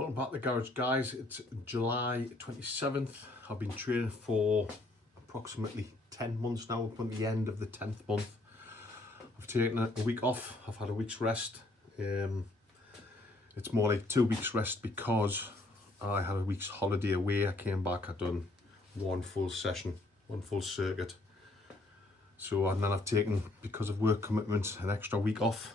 Welcome back to the garage, guys. It's July 27th. I've been training for approximately 10 months now. We're at the end of the 10th month. I've taken a week off. I've had a week's rest. It's more like 2 weeks rest because I had a week's holiday away. I came back, I'd done one full session, one full circuit. So, and then I've taken, because of work commitments, an extra week off.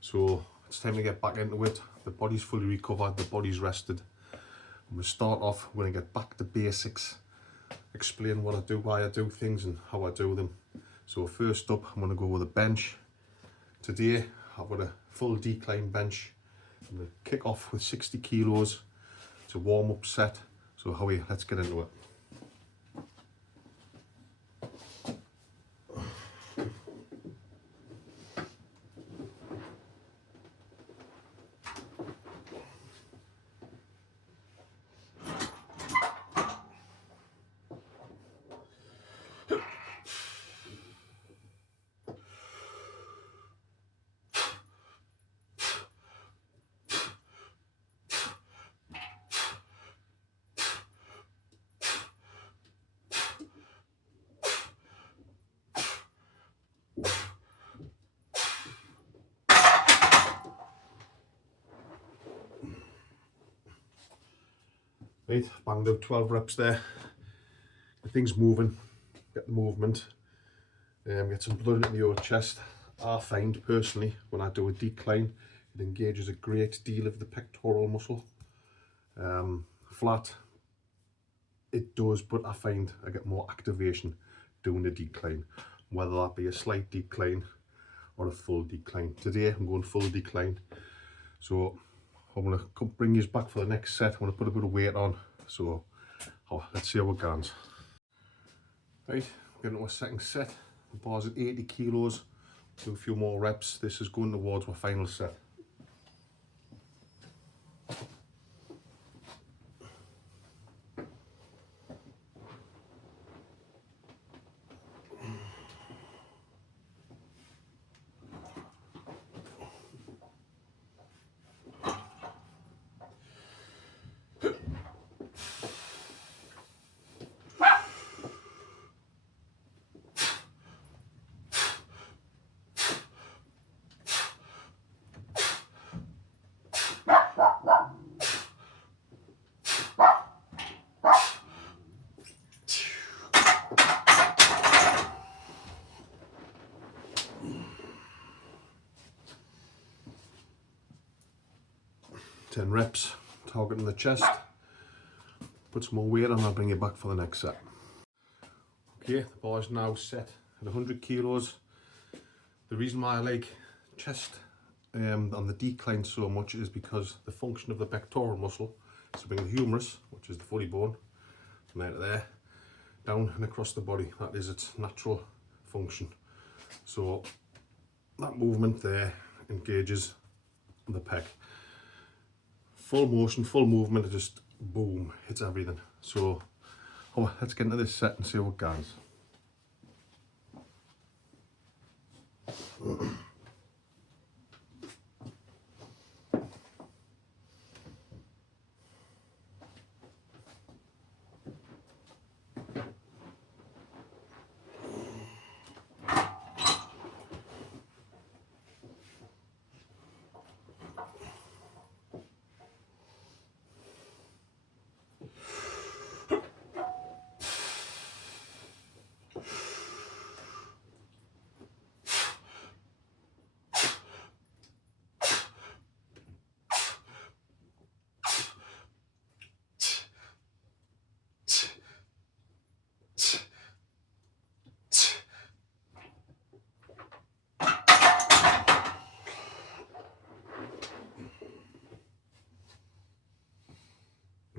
So it's time to get back into it. The body's fully recovered, the body's rested. I'm going to start off, we're going to get back to basics, explain what I do, why I do things and how I do them. So first up, I'm going to go with a bench. Today I've got a full decline bench. I'm going to kick off with 60 kilos. It's a warm up set. So Howie, let's get into it. Right, banged out 12 reps there. The thing's moving, get the movement, get some blood into your chest. I find personally when I do a decline, it engages a great deal of the pectoral muscle. Flat, it does, but I find I get more activation doing a decline, whether that be a slight decline or a full decline. Today I'm going full decline, so I'm going to bring you back for the next set. I'm going to put a bit of weight on, so let's see how it goes. Right, we're getting to a second set. The bar's at 80 kilos, do a few more reps. This is going towards my final set. Ten reps, targeting the chest. Put some more weight on, I'll bring you back for the next set. Okay, the bar is now set at 100 kilos. The reason why I like chest on the decline so much is because the function of the pectoral muscle is to bring the humerus, which is the funny bone, from there to there, down and across the body. That is its natural function. So that movement there engages the pec. Full motion, full movement, it just boom, hits everything. So let's get into this set and see how it goes.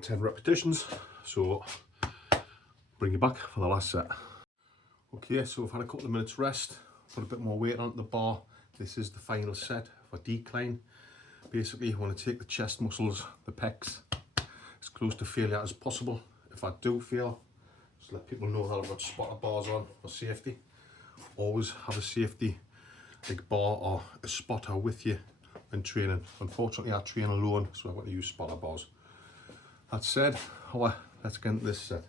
Ten repetitions, so bring you back for the last set. Okay, so we've had a couple of minutes rest, put a bit more weight onto the bar. This is the final set for decline. Basically, you want to take the chest muscles, the pecs, as close to failure as possible. If I do fail, just let people know that I've got spotter bars on for safety. Always have a safety like bar or a spotter with you in training. Unfortunately, I train alone, so I've got to use spotter bars. That said, let's get into this set.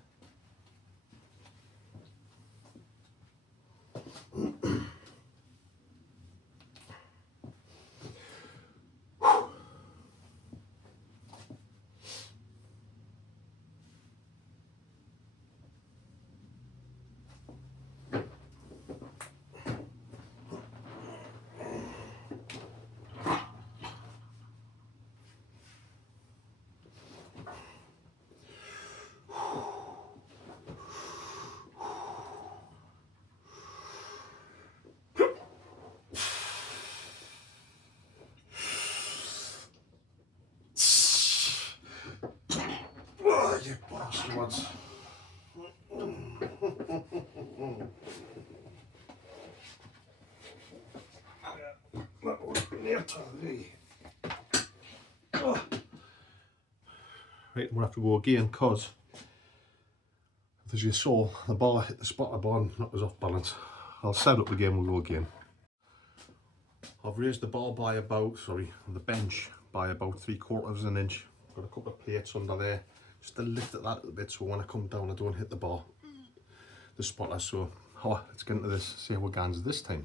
Oh, you bastards. That would have been airtight. Oh. Right, we'll have to go again because, as you saw, the bar hit the spotter bar and knocked us off balance. I'll set up again, we'll go again. I've raised the bar by about, the bench by about 3/4 of an inch. Got a couple of plates under there, just to lift it that little bit so when I come down I don't hit the bar, the spotter. So, let's get into this, see how it goes this time.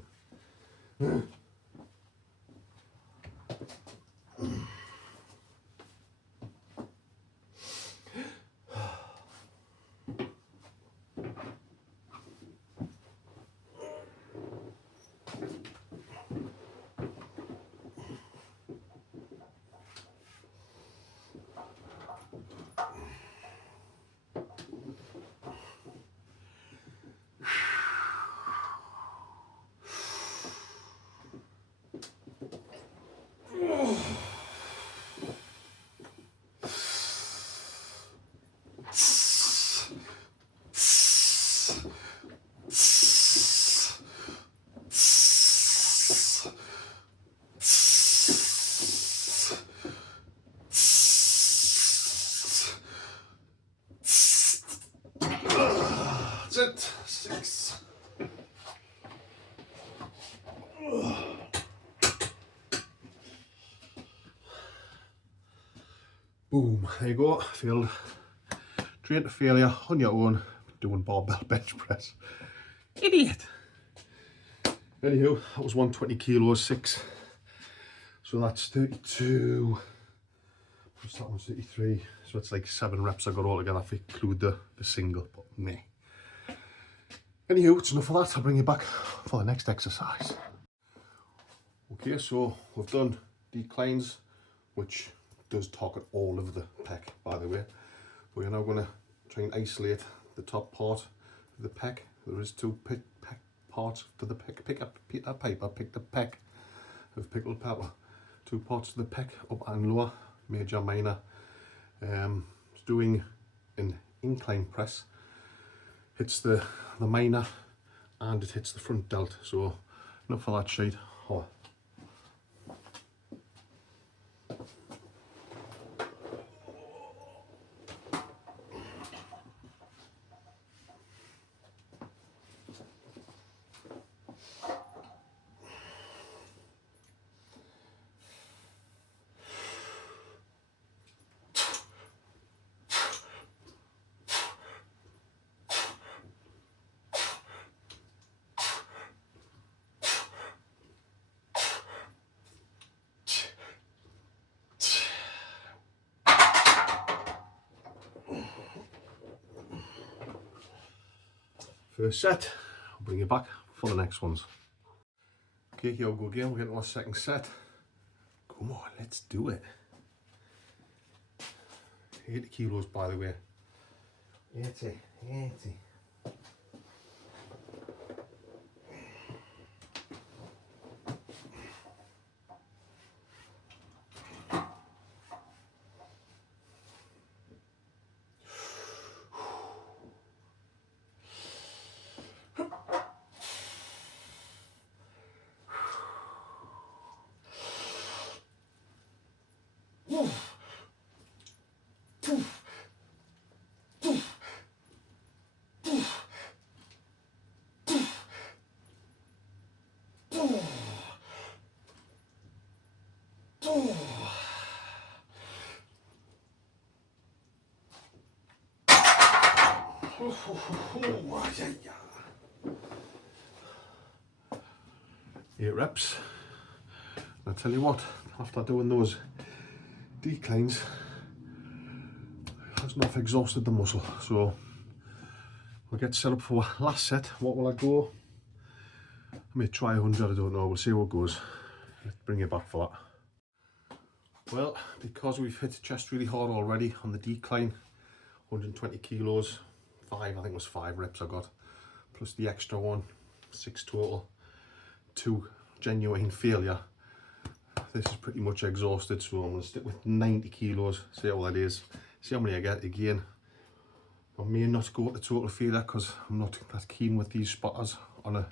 That's it, 6. Boom, there you go. Failed. Train to failure on your own doing barbell bench press. Idiot. Anywho, that was 120 kilos, 6. So that's 32. Plus that one's 33. So it's like 7 reps I got all together if I include the single, but meh. Anywho, it's enough of that. I'll bring you back for the next exercise. Okay, so we've done declines, which does target all of the pec, by the way. We're now going to try and isolate the top part of the pec. There is 2 pec parts to the pec. Pick up that paper, pick the pec of pickled pepper. 2 parts to the pec, up and lower, major, minor. It's doing an incline press. Hits the minor and it hits the front delt. So enough for that shite. First set, I'll bring you back for the next ones. Okay, here we go again, we're getting our second set. Come on, let's do it. 80 kilos, by the way. 80. 8 reps. And I tell you what, after doing those declines, that's not exhausted the muscle. So we'll get set up for last set. What will I go? I may try 100, I don't know, we'll see what goes. Let's bring it back for that. Well, because we've hit chest really hard already on the decline, 120 kilos, I think it was 5 reps I got, plus the extra one, 6 total, 2 genuine failure. This is pretty much exhausted, so I'm going to stick with 90 kilos, see how that is, see how many I get again. I may not go at the total failure because I'm not that keen with these spotters on a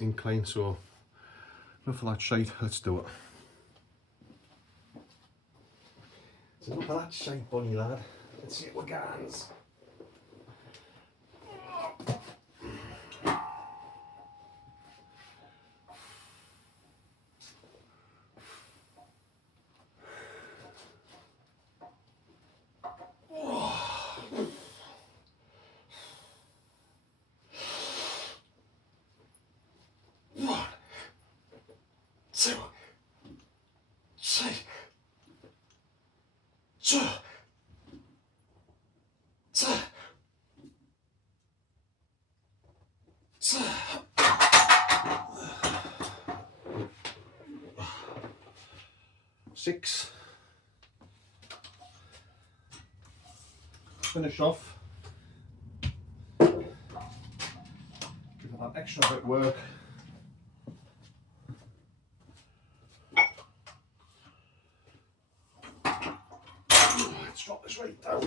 incline, so enough of that shite, let's do it. So enough of that shite, bunny lad. Let's see what goes. Six. Finish off. Give it that extra bit of work. Let's drop this right down.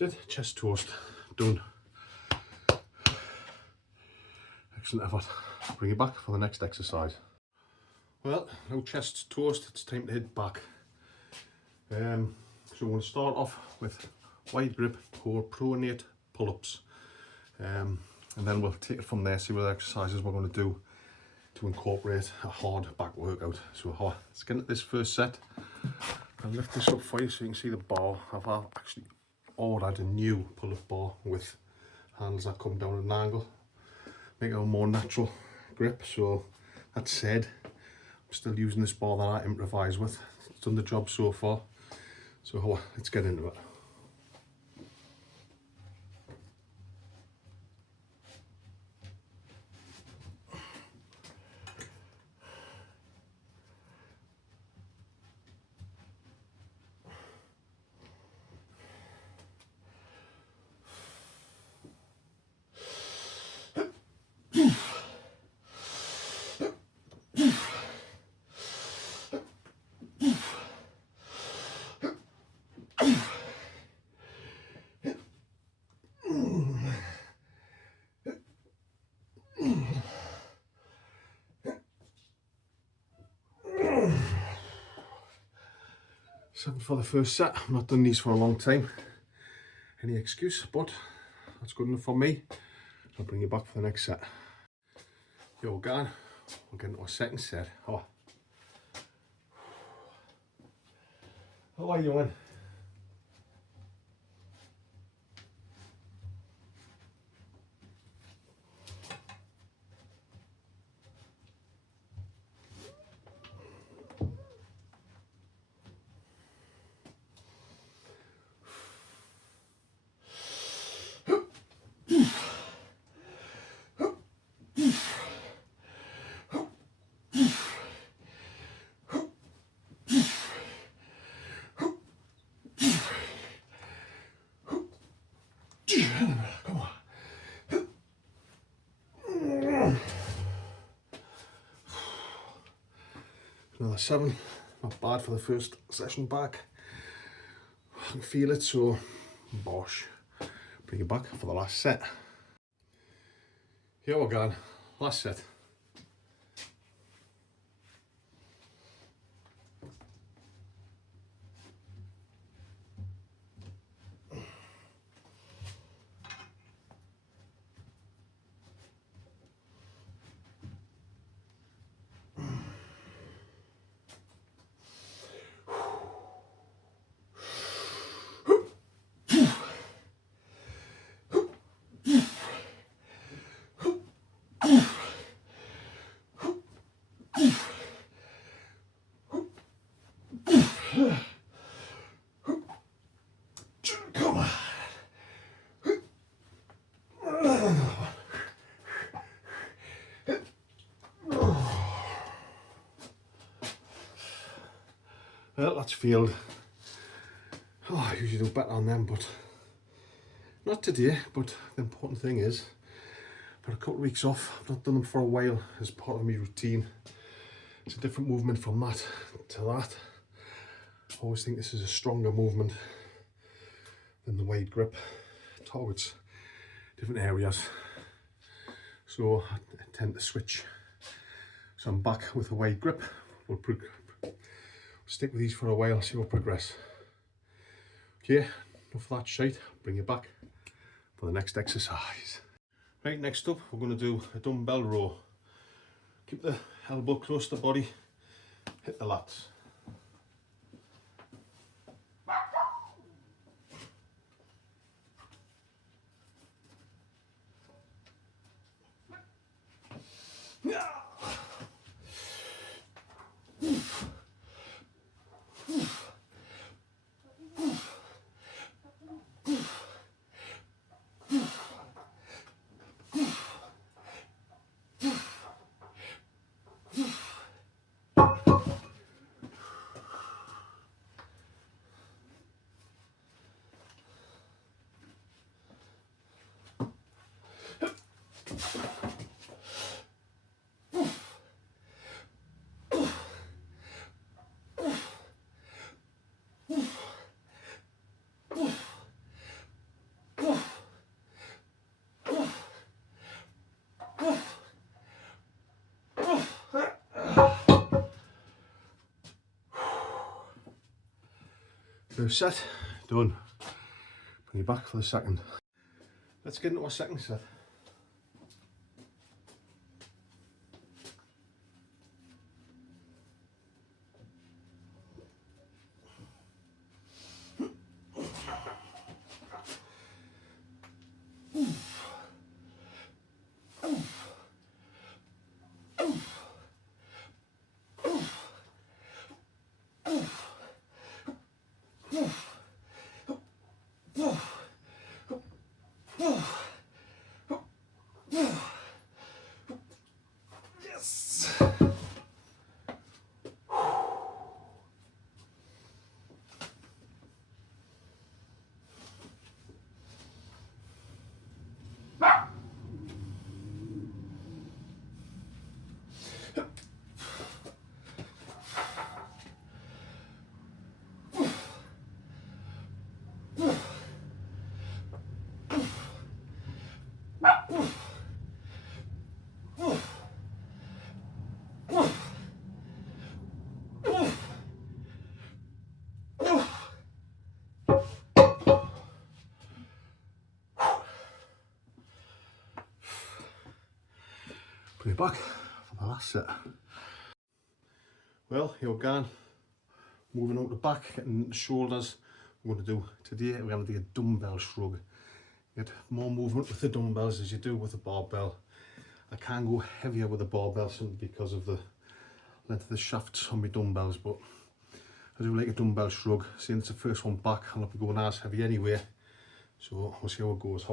That's it, chest toast, done. Excellent effort. Bring it back for the next exercise. Well, now chest toast, it's time to hit back. So we're going to start off with wide grip core pronate pull-ups. And then we'll take it from there, see what exercises we're going to do to incorporate a hard back workout. So let's get into this first set. I'll lift this up for you so you can see the bar. I've actually ordered a new pull-up bar with handles that come down at an angle, make it a more natural grip. So that said, I'm still using this bar that I improvise with. It's done the job so far. So let's get into it. Seven for the first set. I've not done these for a long time. Any excuse, but that's good enough for me. I'll bring you back for the next set. Yo, again, we're getting to our second set. How are you doing? Come on. Another 7. Not bad for the first session back. I can feel it, so bosh. Bring it back for the last set. Here we go. Last set. Come on. Well, that's failed. Oh, I usually do better on them, but not today. But the important thing is, I've had a couple of weeks off. I've not done them for a while as part of my routine. It's a different movement from that to that. I always think this is a stronger movement than the wide grip. It targets different areas, so I tend to switch. So I'm back with a wide grip. We'll stick with these for a while, see what progress. Okay, enough of that shite. Bring it back for the next exercise. Right, next up we're going to do a dumbbell row. Keep the elbow close to the body, hit the lats. First set, done. Bring it back for the second. Let's get into our second set. Yes! Bring it back for the last set. Well, here we're going. Moving on to the back, getting the shoulders. We're going to do today, we're going to do a dumbbell shrug. Get more movement with the dumbbells as you do with the barbell. I can go heavier with the barbell simply because of the length of the shafts on my dumbbells, but I do like a dumbbell shrug. Seeing it's the first one back, I'll not be going as heavy anyway. So we'll see how it goes.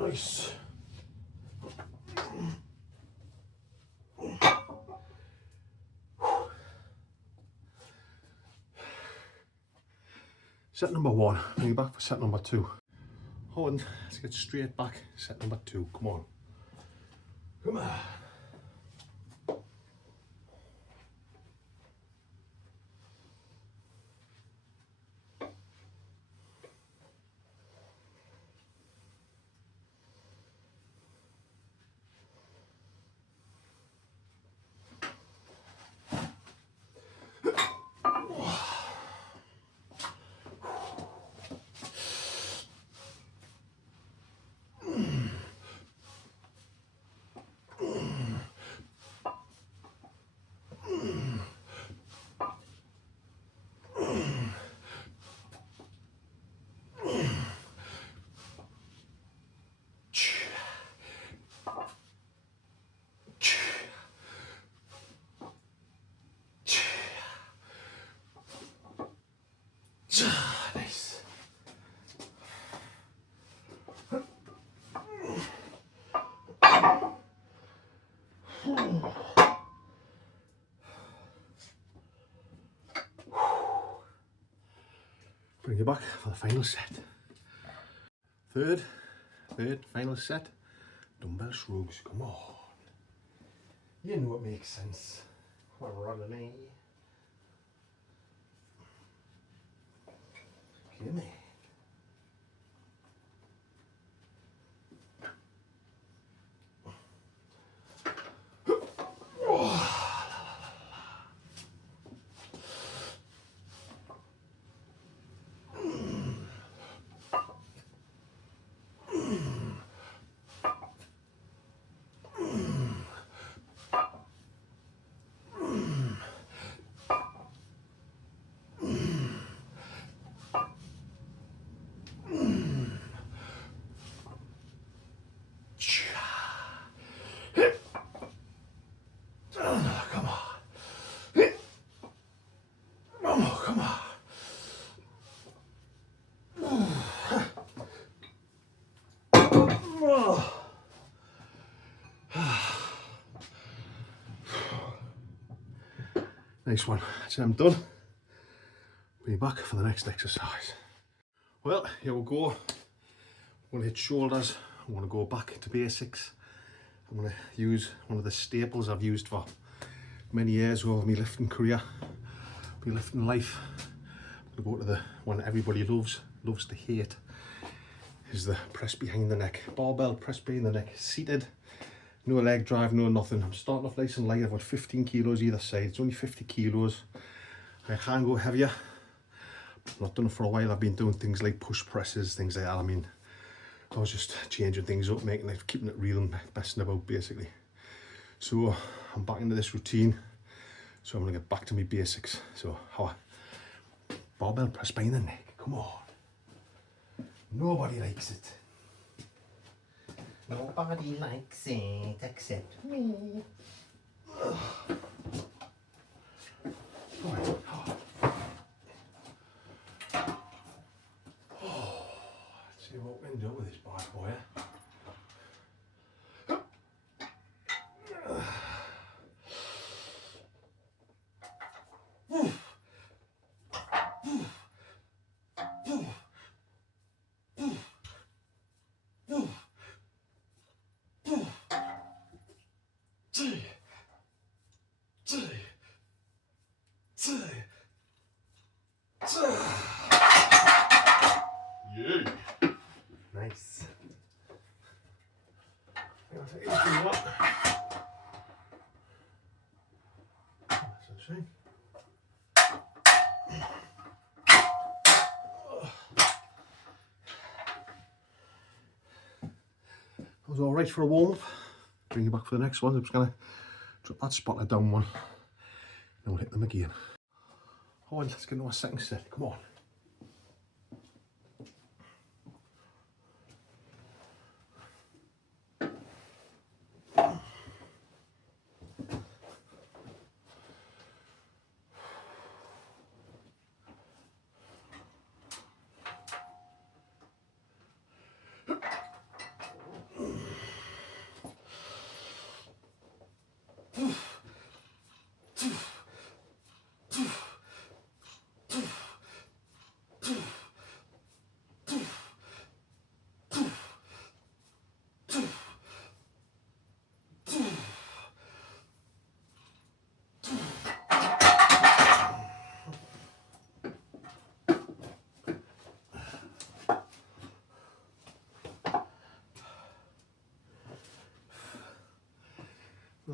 Nice. Set number 1, bring it back for set number 2. Oh, and let's get straight back, set number 2, come on. Come on. Nice. Bring you back for the final set. Third final set. Dumbbell shrugs, come on. You know it makes sense. We're running. Give me. Nice one. So I'm done. Be back for the next exercise. Well, here we go. I'm going to hit shoulders. I'm going to go back to basics. I'm going to use one of the staples I've used for many years over my lifting career, my lifting life. I'm going to go to the one everybody loves to hate, is the press behind the neck. Barbell press behind the neck, seated. No leg drive, no nothing. I'm starting off nice and light. I've got 15 kilos either side. It's only 50 kilos. I can go heavier. I've not done it for a while. I've been doing things like push presses, things like that. I mean, I was just changing things up, making it, keeping it real and messing about basically. So I'm back into this routine. So I'm gonna get back to my basics. So barbell press behind the neck. Come on. Nobody likes it. Nobody likes it except me. Right. Let's see what we can do with this bad boy. Nice. That was alright for a warm up. Bring you back for the next one. I'm just gonna drop that spotter down one. Then we'll hit them again. Oh, let's get into our second set. Come on.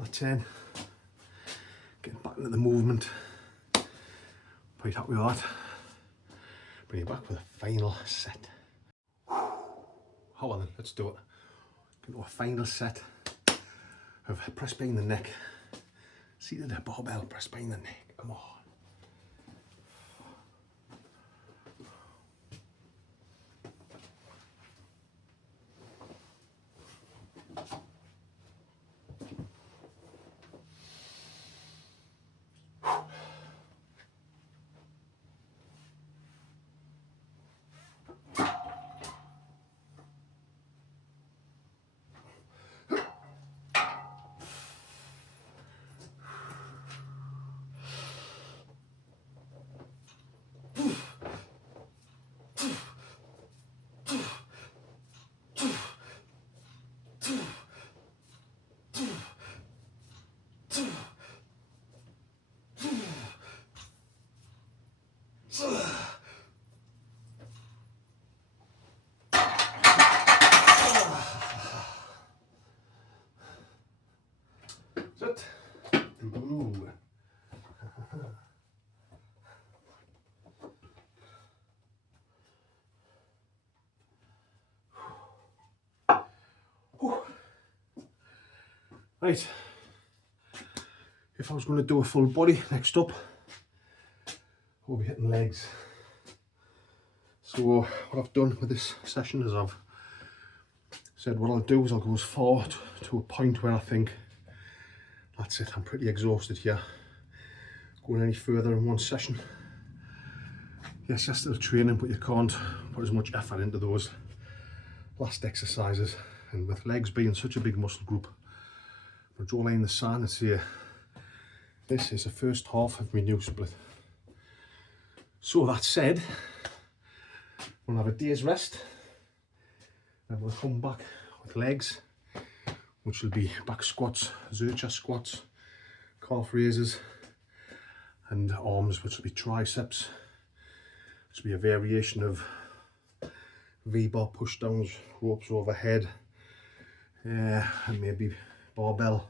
another 10. Getting back into the movement. Quite happy with that. Bring it back with a final set. How well then, let's do it. Get to a final set of press behind the neck. Seated at barbell, press behind the neck. Come on. Sit. Ooh. Right, if I was going to do a full body, next up we'll be hitting legs. So what I've done with this session is I've said what I'll do is I'll go as far to a point where I think that's it, I'm pretty exhausted here. Going any further in one session, yes, you're still training, but you can't put as much effort into those last exercises. And with legs being such a big muscle group, I'll draw a line in the sand and say this is the first half of my new split. So that said, we'll have a day's rest and we'll come back with legs, which will be back squats, Zercher squats, calf raises, and arms, which will be triceps, which will be a variation of V-bar push downs, ropes overhead, and maybe barbell,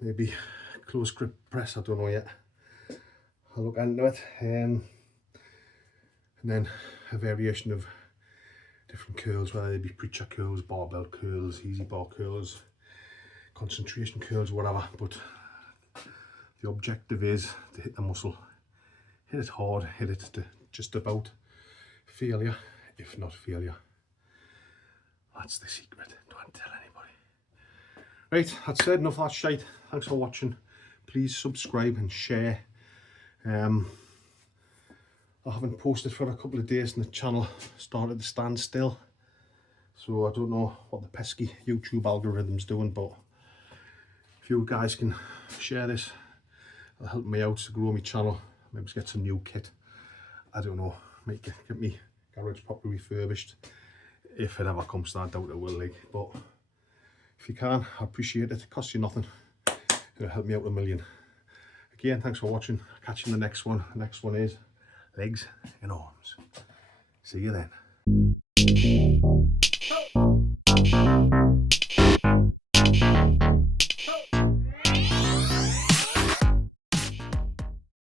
maybe close grip press, I don't know yet. I'll look into it. And then a variation of different curls, whether they be preacher curls, barbell curls, easy bar curls, concentration curls, whatever. But the objective is to hit the muscle, hit it hard, hit it to just about failure, if not failure. That's the secret, don't tell anybody. Right, that's it, enough of that shite. Thanks for watching. Please subscribe and share. I haven't posted for a couple of days and the channel started to stand still. So I don't know what the pesky YouTube algorithm's doing, but if you guys can share this, it'll help me out to grow my channel. Maybe get some new kit. I don't know, might get me garage properly refurbished. If it ever comes to that, I doubt it will, like. But if you can, I appreciate it. It costs you nothing. It'll help me out a million. Again, thanks for watching. I'll catch you in the next one. The next one is legs and arms. See you then.